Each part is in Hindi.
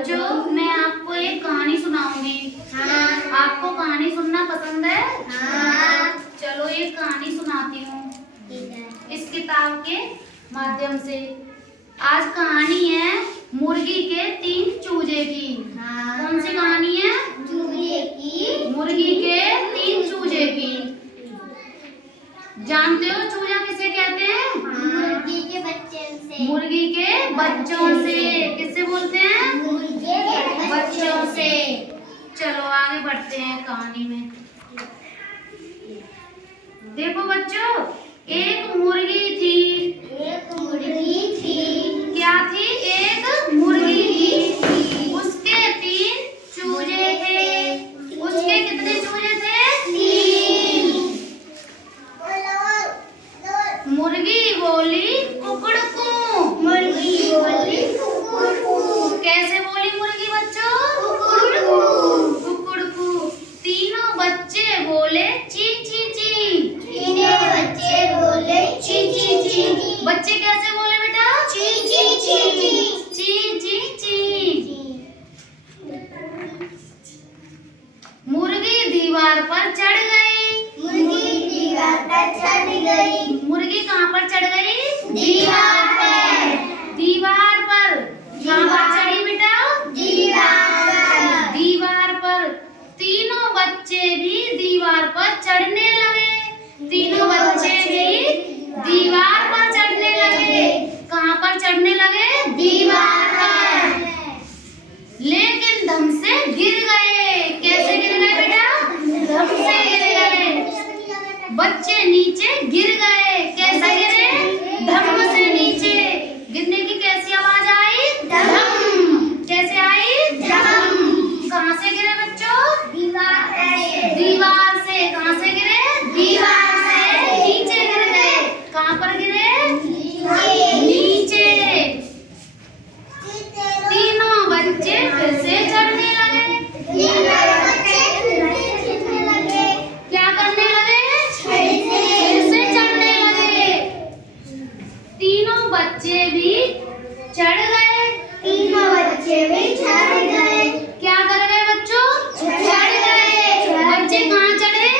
बच्चों मैं आपको एक कहानी सुनाऊंगी। हाँ। आपको कहानी सुनना पसंद है? हाँ। चलो एक कहानी सुनाती हूँ इस किताब के माध्यम से। आज कहानी है मुर्गी के 3 चूजे की। हाँ। कौन सी कहानी है? चूजे की। मुर्गी के 3 चूजे की। जानते हो चूजा किसे कहते हैं? मुर्गी के बच्चों से। मुर्गी के बच्चों से। किससे बोलते हैं? मुर्गी के बच्चों से। चलो आगे बढ़ते हैं कहानी में। देखो बच्चों, एक मुर्गी थी। एक मुर्गी थी। क्या थी? एक मुर्गी थी। उसके 3 चूजे थे। उसके कितने चूजे थे? 3। मुर्गी बोली कुकड़कू। मुर्गी बोली कुकड़कू। कैसे बोली मुर्गी बच्चों? कुकड़कू। कुकड़कू। तीनों बच्चे बोले ची ची ची। तीनों बच्चे बोले ची ची ची। बच्चे कैसे बोले बेटा? ची ची ची। ची ची ची। मुर्गी दीवार पर चढ़ गई। मुर्गी दीवार पर चढ़ गई। मुर्गी कहाँ पर चढ़ गई? दीवार पर। दीवार पर। कहाँ पर चढ़ी बेटा? दीवार। दीवार पर। तीनों बच्चे भी दीवार पर चढ़ने लगे। तीनों बच्चे भी दीवार पर चढ़ने लगे। कहाँ पर चढ़ने लगे? दीवार पर। लेकिन धम से गिर गए। कैसे गिर गए बेटा? धम से गिर गए। बच्चे नीचे गिर गए। कैसे गिरे? धम से नीचे। गिरने की कैसी आवाज आई? धम। कैसे आई? धम। कहाँ से गिरे बच्चों? दीवार से। दीवार से। कहाँ से गिरे? दीवार से। नीचे गिर गए। कहाँ पर गिरे? नीचे। नीचे। तीनों बच्चे फिर से चढ़ने लगे। क्या करने लगे? फिर से चढ़ने लगे। तीनों बच्चे भी चढ़ गए। तीनों बच्चे भी चढ़ गए। क्या कर गए बच्चों? चढ़ गए। बच्चे कहाँ चढ़े?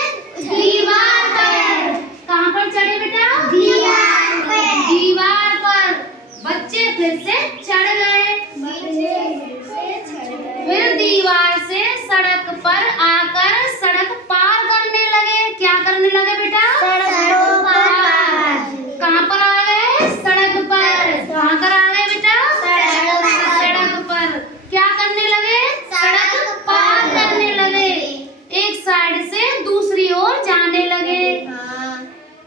दीवार पर। कहाँ पर चढ़े बेटा? दीवार पर। दीवार पर। बच्चे फिर से चढ़ गए। फिर दीवार से सड़क पर आकर सड़क पार करने लगे। क्या करने लगे बेटा? सड़कों पर। कहाँ पर आ गए? सड़क पर। कहाँ पर आ गए बेटा? सड़क पर। सड़क पर। क्या करने लगे? सड़क पार करने लगे। एक साइड से दूसरी ओर जाने लगे।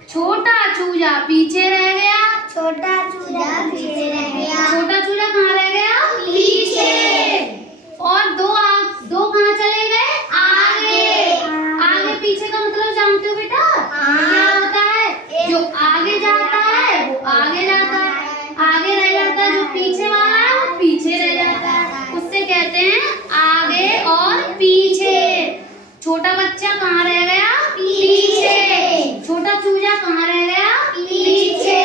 छोटा चूजा पीछे रह गया। छोटा चूजा पीछे रह गया। छोटा चूजा कहाँ रह गया? पीछे। और दो कहाँ चले गए? आगे। आगे पीछे का मतलब जानते हो बेटा? क्या होता है? जो आगे जाता है वो आगे जाता है। आगे रह जाता है। जो पीछे वाला है वो पीछे रह जाता है। उससे कहते हैं आगे और पीछे। छोटा बच्चा कहाँ रह गया? पीछे। छोटा चूजा कहाँ रह गया? पीछे।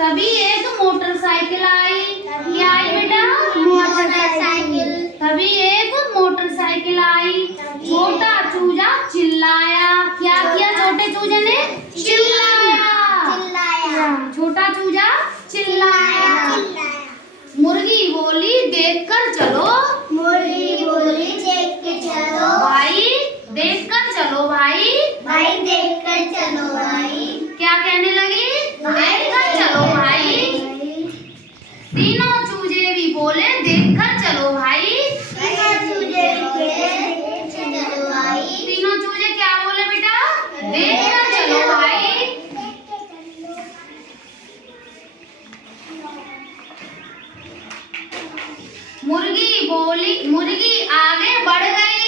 तभी एक मोटरसाइकिल आई। क्या आई बेटा? मोटरसाइकिल। तभी एक मोटरसाइकिल आई। छोटा चूजा चिल्लाया। क्या किया छोटे चूजे ने? चिल्लाया। छोटा चूजा चिल्लाया। मुर्गी बोली देखकर चलो। मुर्गी बोली देख के चलो। भाई देखकर चलो भाई। भाई देख कर चलो भाई। क्या कहने लगी? देखकर चलो भाई। तीनों चूजे भी बोले देखकर चलो भाई। तीनों चूजे चलो भाई। तीनों चूजे क्या बोले बेटा? देखकर चलो भाई। मुर्गी आगे बढ़ गई।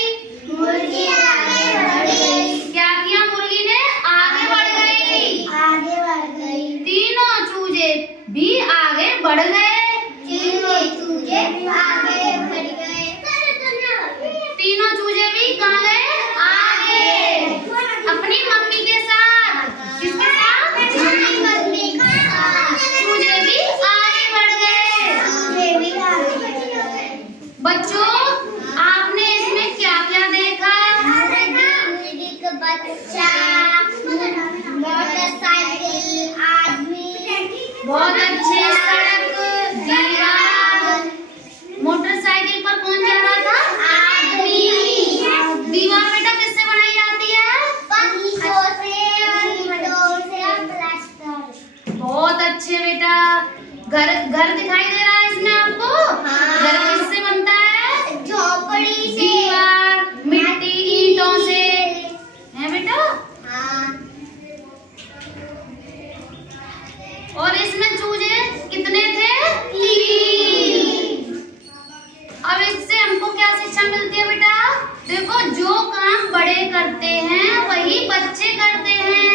मुर्गी आगे बढ़ गई। क्या किया मुर्गी ने? आगे बढ़ गई। आगे बढ़ गई। तीनों चूजे भी आगे बढ़ गए। तीनों चूजे आगे बढ़ गए। तीनों चूजे भी कहाँ गए? आगे। अपनी मम्मी के साथ। किसके साथ? अपनी मम्मी के साथ। बहुत अच्छे। सड़क, दीवार, मोटरसाइकिल पर कौन जा रहा था? आदमी। दीवार बेटा किससे बनाई जाती है? पत्थरों से और ईंटों से और प्लास्टर। बहुत अच्छे बेटा। घर घर दिखाई दे रहा है इसमें आपको? हाँ। घर किससे बनता है? झोपड़ी से। दीवार, मिट्टी, ईंटों से, है बेटा? हाँ। और इसमें चूजे कितने थे? 3। अब इससे हमको क्या शिक्षा मिलती है बेटा? देखो, जो काम बड़े करते हैं वही बच्चे करते हैं,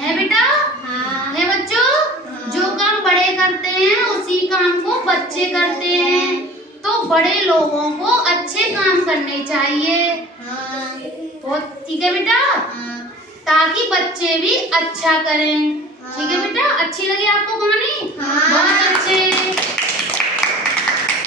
है बेटा? हाँ। है बच्चों? जो काम बड़े करते हैं उसी काम को बच्चे करते हैं। तो बड़े लोगों को अच्छे काम करने चाहिए। हाँ। बहुत ठीक है बेटा, हाँ। ताकि बच्चे भी अच्छा करें। ठीक है बेटा? अच्छी लगी आपको कहानी?